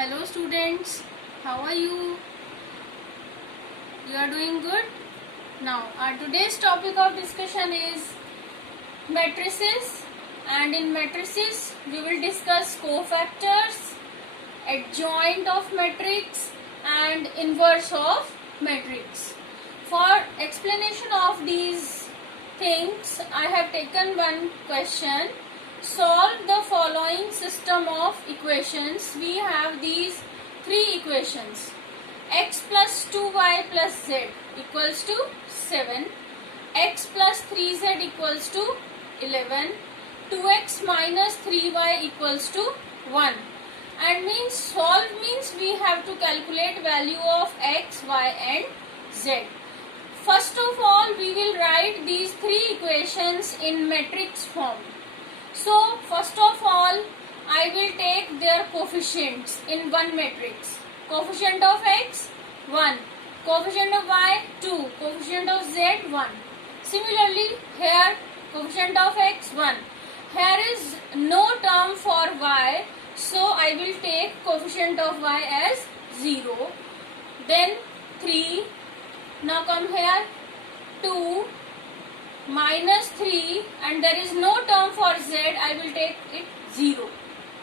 Hello students, how are you? You are doing good? Now our today's topic of discussion is matrices, and in matrices we will discuss cofactors, adjoint of matrix and inverse of matrix. For explanation of these things, I have taken one question. Solve the following system of equations. We have these three equations. X plus 2y plus z equals to 7. X plus 3z equals to 11. 2x minus 3y equals to 1. And means solve means we have to calculate value of x, y and z. First of all, we will write these three equations in matrix form. So, first of all, I will take their coefficients in one matrix. Coefficient of x, 1. Coefficient of y, 2. Coefficient of z, 1. Similarly, here coefficient of x, 1. Here is no term for y, so I will take coefficient of y as 0. Then 3. Now come here, 2. Minus 3, and there is no term for z, I will take it 0.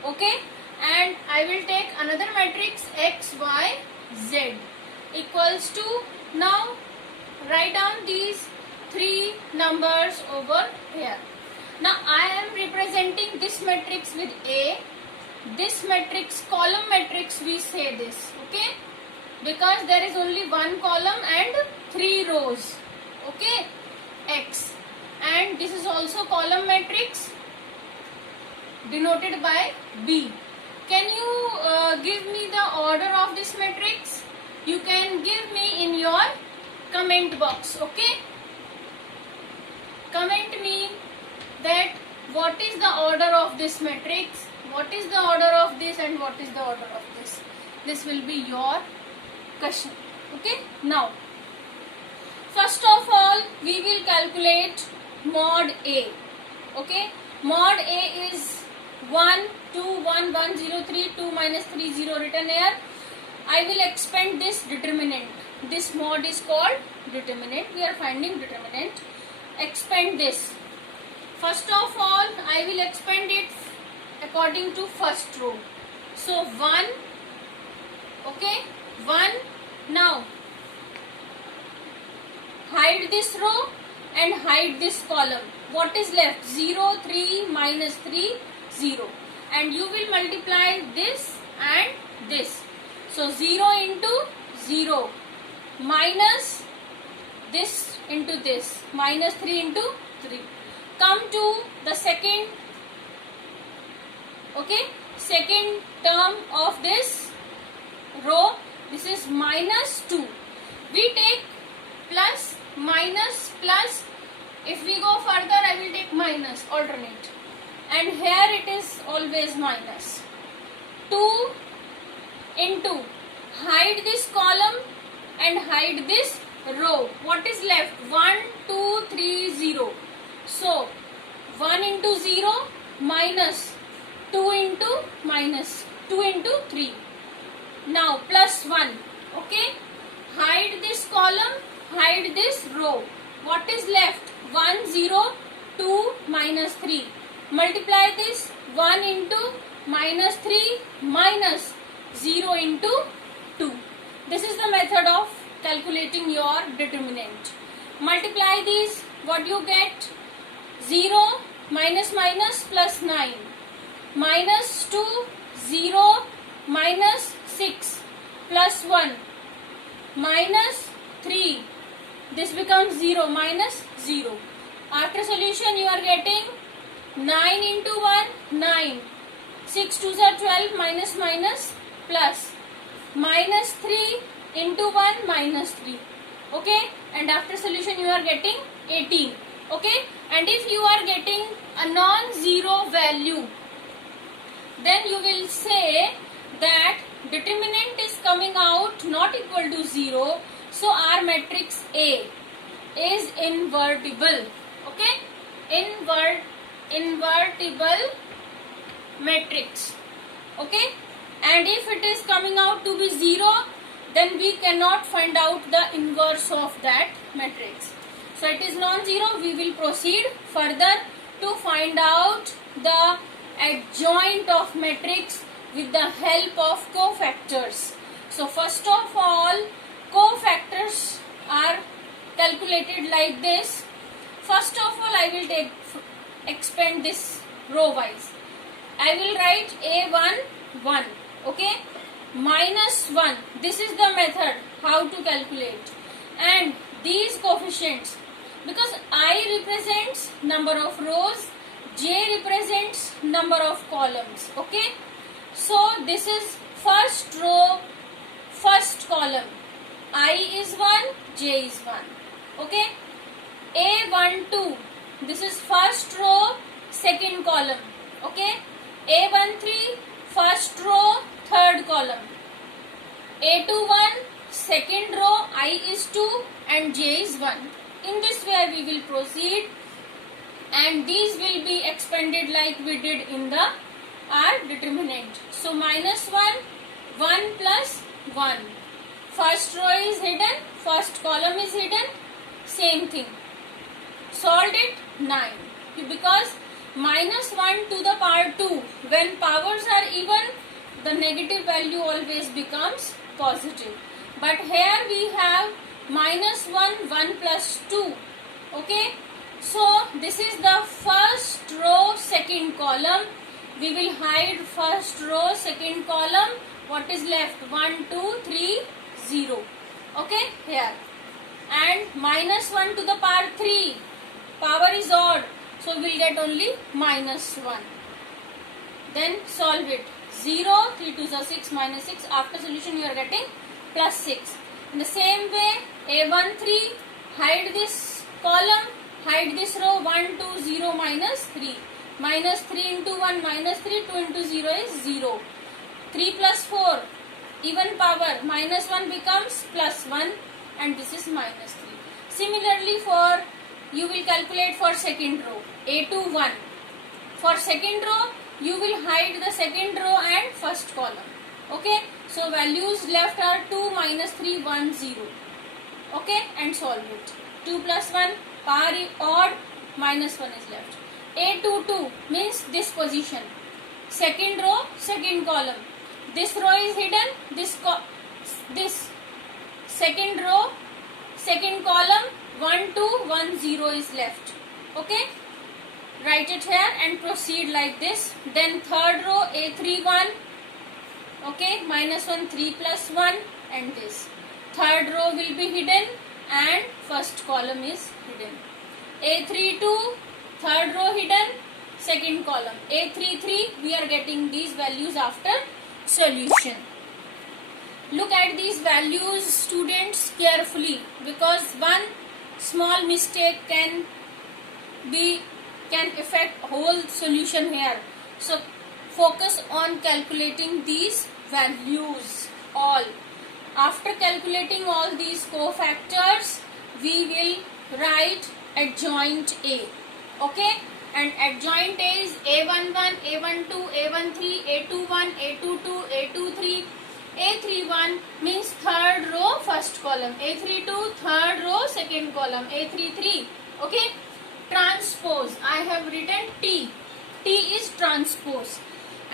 Okay, and I will take another matrix x, y, z equals to, now write down these three numbers over here. Now I am representing this matrix with A, this matrix column matrix we say this, okay, because there is only one column and three rows, okay, x. And this is also column matrix denoted by B. Can you give me the order of this matrix? You can give me in your comment box, okay? Comment me that what is the order of this matrix, what is the order of this, and what is the order of this. This will be your question, okay? Now, first of all, we will calculate mod A. Okay, mod A is 1, 2, 1, 1, 0, 3, 2 minus 3, 0 written here. I will expand this determinant. This mod is called determinant. We are finding determinant. Expand this. First of all, I will expand it according to first row. So 1, okay, 1. Now hide this row and hide this column. What is left? 0, 3, minus 3, 0. And you will multiply this and this. So 0 into 0 minus this into this, minus 3 into 3. Come to the second, okay, second term of this row. This is minus 2. We take plus, minus, plus. If we go further, I will take minus, alternate. And here it is always minus. 2 into, hide this column and hide this row. What is left? 1, 2, 3, 0. So, 1 into 0 minus 2 into minus 2 into 3. Now, plus 1. Okay. Hide this column, hide this row. What is left? 1, 0, 2, minus 3. Multiply this 1 into minus 3 minus 0 into 2. This is the method of calculating your determinant. Multiply these, what you get? 0 minus minus plus 9. Minus 2, 0 minus 6 plus 1 minus 3. This becomes 0 minus 0. After solution you are getting 9 into 1, 9. 6 2s are 12, minus minus plus. Minus 3 into 1, minus 3. Okay, and after solution you are getting 18. Okay, and if you are getting a non-zero value, then you will say that determinant is coming out not equal to 0. So our matrix A is invertible. Okay, invertible matrix. Okay, and if it is coming out to be 0, then we cannot find out the inverse of that matrix. So it is non-zero. We will proceed further to find out the adjoint of matrix with the help of cofactors. So first of all, cofactors are calculated like this. First of all, I will expand this row wise. I will write A1 1, okay, minus 1. This is the method how to calculate, and these coefficients, because I represents number of rows, J represents number of columns, okay. So this is first row, first column, I is 1, J is 1, okay. A12, this is first row, second column, okay. A13, first row, third column. A21, second row, I is 2 and J is 1. In this way we will proceed, and these will be expanded like we did in the our determinant. So minus 1, 1 plus 1. First row is hidden, first column is hidden, same thing. Solved it, 9. Because minus 1 to the power 2, when powers are even, the negative value always becomes positive. But here we have minus 1, 1 plus 2, okay. So this is the first row, second column. We will hide first row, second column. What is left? 1, 2, 3, 0, okay, here. And minus 1 to the power 3, power is odd, so we will get only minus 1. Then solve it. 0, 3 2 is 6, minus 6. After solution you are getting plus 6. In the same way, A13, hide this column, hide this row, 1, 2, 0, minus 3. Minus 3 into 1, minus 3, 2 into 0 is 0. 3 plus 4, even power, minus 1 becomes plus 1, and this is minus 3. Similarly, for you will calculate for second row, A21. For second row, you will hide the second row and first column, okay. So values left are 2, minus 3, 1, 0, okay, and solve it. 2 plus 1, power is odd, minus 1 is left. A22 means this position, second row, second column. This row is hidden, this second row, second column, 1, 2, 1, 0 is left, okay. Write it here and proceed like this. Then third row, A31, okay, minus 1, 3 plus 1, and this. Third row will be hidden and first column is hidden. A32, third row hidden, second column. A33, we are getting these values after solution. Look at these values, students, carefully, because one small mistake can affect whole solution here. So focus on calculating these values all. After calculating all these cofactors, we will write adjoint A, okay. And adjoint A is A11, A12, A13, A21, A22, A23, A31 means third row, first column. A32, third row, second column. A33, okay. Transpose, I have written T. T is transpose.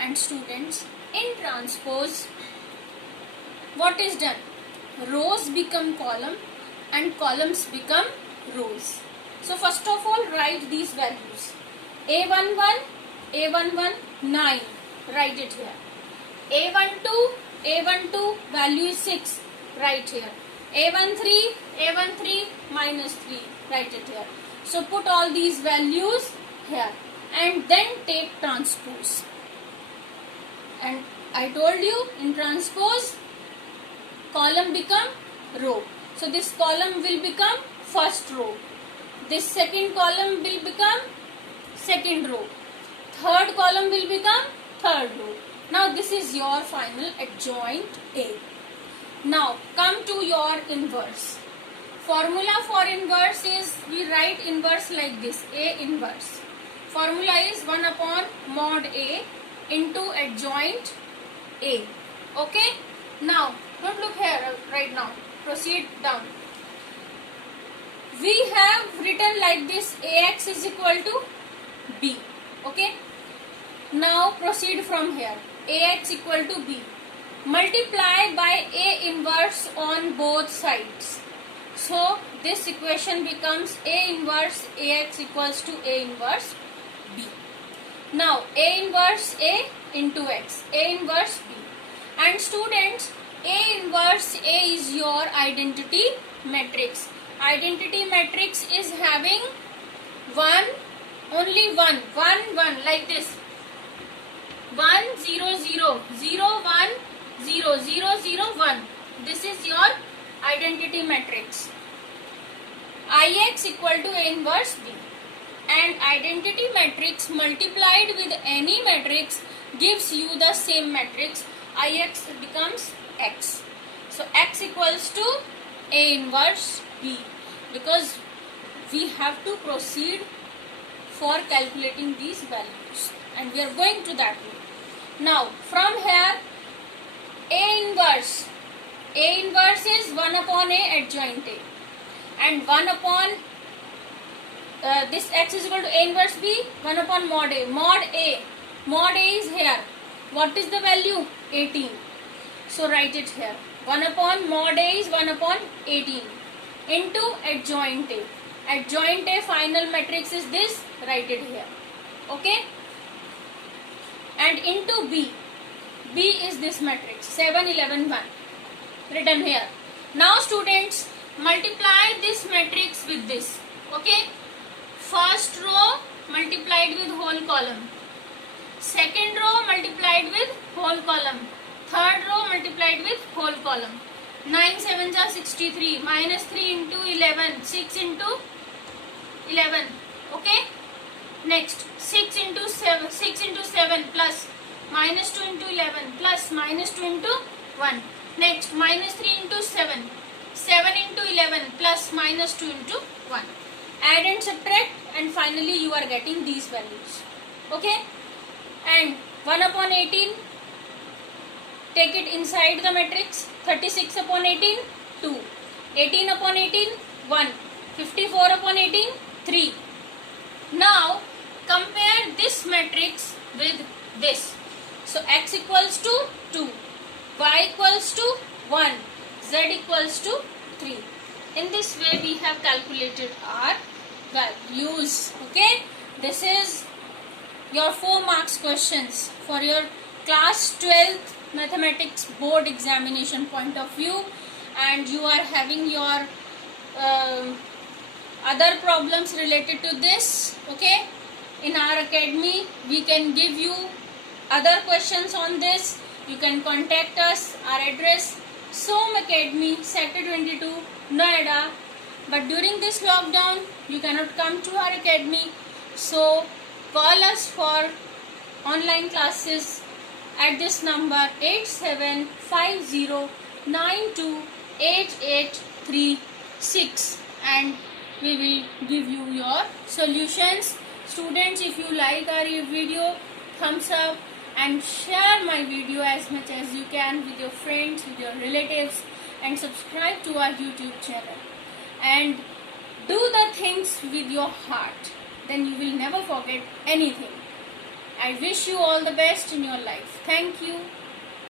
And students, in transpose, what is done? Rows become column and columns become rows. So first of all, write these values. A11, 9. Write it here. A12, value is 6. Write here. A13, minus 3. Write it here. So put all these values here and then take transpose. And I told you, in transpose, column become row. So this column will become first row. This second column will become second row. Third column will become third row. Now this is your final adjoint A. Now come to your inverse. Formula for inverse is, we write inverse like this, A inverse. Formula is 1 upon mod A into adjoint A. Okay, now don't look here right now, proceed down. We have written like this, ax is equal to b. Okay, now proceed from here. Ax equal to b, multiply by a inverse on both sides. So this equation becomes a inverse ax equals to a inverse b. Now a inverse a into x, a inverse b. And students, a inverse a is your identity matrix. Identity matrix is having only one, like this. 1 0 0 0 1 0 0 0 1. This is your identity matrix. Ix equal to a inverse b. And identity matrix multiplied with any matrix gives you the same matrix. Ix becomes x. So x equals to a inverse b, because we have to proceed for calculating these values, and we are going to that way. Now from here, a inverse is 1 upon a adjoint a, and 1 upon this x is equal to a inverse b, 1 upon mod a. Mod a is here. What is the value? 18. So write it here. 1 upon mod a is 1 upon 18 into adjoint a. Adjoint a final matrix is this, write it here. Okay, and into b. B is this matrix, 7 11 1, written here. Now students, multiply this matrix with this. Okay, first row multiplied with whole column, second row multiplied with whole column, third row multiplied with whole column. 9 7s are 63, minus 3 into 11, 6 into 11. Okay, next 6 into 7 plus minus 2 into 11 plus minus 2 into 1. Next minus 3 into 7 into 11 plus minus 2 into 1. Add and subtract, and finally you are getting these values. Okay, and 1 upon 18, take it inside the matrix. 36 upon 18, 2. 18 upon 18, 1. 54 upon 18, 3. Now compare this matrix with this. So x equals to 2, y equals to 1, z equals to 3. In this way we have calculated our values. Okay, this is your 4 marks questions for your class 12th mathematics board examination point of view, and you are having your other problems related to this. Okay, in our academy we can give you other questions on this. You can contact us. Our address, Som Academy, Sector 22, Noida. But during this lockdown you cannot come to our academy, so call us for online classes at this number 8750928836, and we will give you your solutions. Students, if you like our video, thumbs up and share my video as much as you can with your friends, with your relatives, and subscribe to our YouTube channel. And do the things with your heart, then you will never forget anything. I wish you all the best in your life. Thank you.